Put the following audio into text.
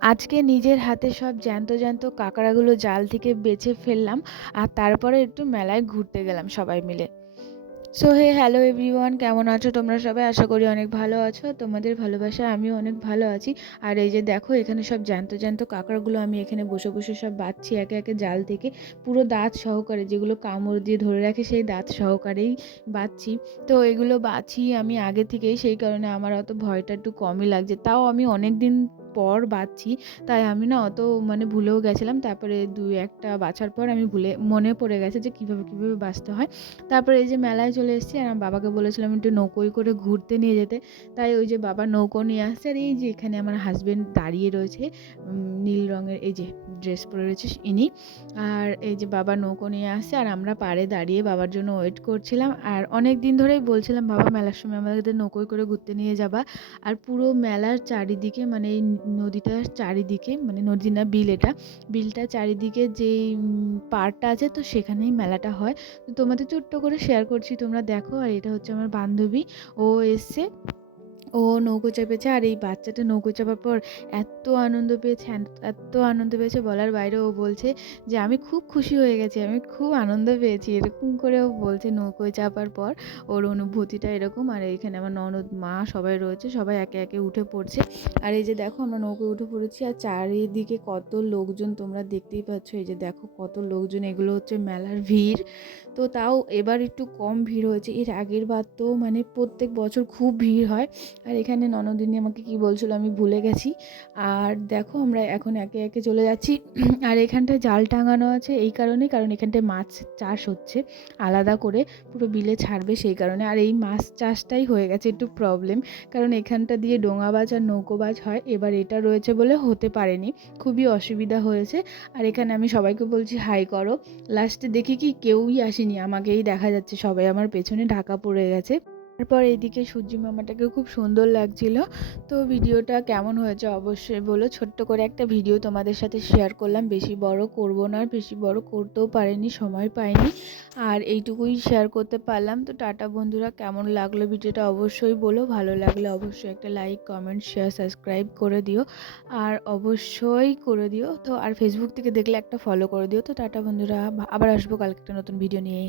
আজকে নিজের হাতে সব জ্যান্ত জ্যান্ত কাঁকড়াগুলো জাল থেকে বেছে ফেললাম, আর তারপরে একটু মেলায় ঘুরতে গেলাম সবাই মিলে। সো হ্যালো এভরিওয়ান, কেমন আছো তোমরা সবাই? আশা করি অনেক ভালো আছো। তোমাদের ভালোবাসায় আমিও অনেক ভালো আছি। আর এই যে দেখো, এখানে সব জ্যান্ত জ্যান্ত কাঁকড়াগুলো আমি এখানে বসে বসে সব বাছছি একে একে জাল থেকে, পুরো দাঁত সহকারে, যেগুলো কামড় দিয়ে ধরে রাখে সেই দাঁত সহকারেই বাছছি। তো এগুলো বাছি আমি আগে থেকেই, সেই কারণে আমার অত ভয়টা একটু কমই লাগছে। তাও আমি অনেক দিন পর বাছছি, তাই আমি না অত ভুলেও গেছিলাম। তারপরে দুই একটা বাছার পর আমি মনে পড়ে গেছে যে কীভাবে কীভাবে বাছতে হয়। তারপরে এই যে মেলায় চলে এসেছি, আর আমার বাবাকে বলেছিলাম একটু নৌকোয় করে ঘুরতে নিয়ে যেতে। তাই ওই যে বাবা নৌকো নিয়ে আসছে, আর এই যে এখানে আমার হাজবেন্ড দাঁড়িয়ে রয়েছে, নীল রঙের এই যে ড্রেস পরে রয়েছে ইনি। আর এই যে বাবা নৌকো নিয়ে আসছে, আর আমরা পাড়ে দাঁড়িয়ে বাবার জন্য ওয়েট করছিলাম। আর অনেক দিন ধরেই বলছিলাম, বাবা মেলার সময় আমাদের নৌকোয় করে ঘুরতে নিয়ে যাবা। আর পুরো মেলার চারিদিকে, এই নদীটার চারিদিকে, নদী না, বিল, এটা বিলটা চারিদিকে যেই পাড়টা আছে, তো সেখানেই মেলাটা হয়। তো তোমাদের ছোট্ট করে শেয়ার করছি, তোমরা দেখো। আর এটা হচ্ছে আমার বান্ধবী, ও এসছে, ও নৌকো চেপেছে। আর এই বাচ্চাটা নৌকো চাপার পর এত আনন্দ পেয়েছে, এত আনন্দ পেয়েছে বলার বাইরে। ও বলছে যে আমি খুব খুশি হয়ে গেছি, আমি খুব আনন্দ পেয়েছি, এরকম করে ও বলছে নৌকোয় চাপার পর ওর অনুভূতিটা এরকম। আর এইখানে আমার ননদ, মা সবাই রয়েছে, সবাই একে একে উঠে পড়ছে। আর এই যে দেখো, আমরা নৌকোয় উঠে পড়েছি, আর চারিদিকে কত লোকজন তোমরা দেখতেই পাচ্ছ। এই যে দেখো কত লোকজন, এগুলো হচ্ছে মেলার ভিড়। তো তাও এবার একটু কম ভিড় হয়েছে, এর আগের বার তো প্রত্যেক বছর খুব ভিড় হয়। আর এখানে ননদিনী আমাকে কি বলছিল আমি ভুলে গেছি। আর দেখো, আমরা এখন একে একে চলে যাচ্ছি। আর এখানটায় জাল টাঙানো আছে এই কারণে, কারণ এখানটায় মাছ চাষ হচ্ছে আলাদা করে, পুরো বিলে ছাড়বে সেই কারণে। আর এই মাছ চাষটাই হয়ে গেছে একটু প্রবলেম, কারণ এখানটা দিয়ে ডোঙাবাজ আর নৌকোবাজ হয়, এবার এটা রয়েছে বলে হতে পারেনি, খুবই অসুবিধা হয়েছে। আর এখানে আমি সবাইকে বলছি হাই করো, লাস্টে দেখি কি কেউই আসেনি, আমাকেই দেখা যাচ্ছে, সবাই আমার পেছনে ঢাকা পড়ে গেছে। তারপর এইদিকে সূর্যি মামাটাকে খুব সুন্দর লাগছিল। তো ভিডিওটা কেমন হয়েছে অবশ্যই বলো। ছোট্ট করে একটা ভিডিও তোমাদের সাথে শেয়ার করলাম, বেশি বড় করব না, আর বেশি বড় করতেও পারিনি, সময় পাইনি, আর এইটুকুই শেয়ার করতে পারলাম। তো টাটা বন্ধুরা, কেমন লাগলো ভিডিওটা অবশ্যই বলো, ভালো লাগলে অবশ্যই একটা লাইক, কমেন্ট, শেয়ার, সাবস্ক্রাইব করে দিও, আর অবশ্যই করে দিও। তো আর ফেসবুক থেকে দেখলে একটা ফলো করে দিও। তো টাটা বন্ধুরা, আবার আসবো কালকে একটা নতুন ভিডিও নিয়ে।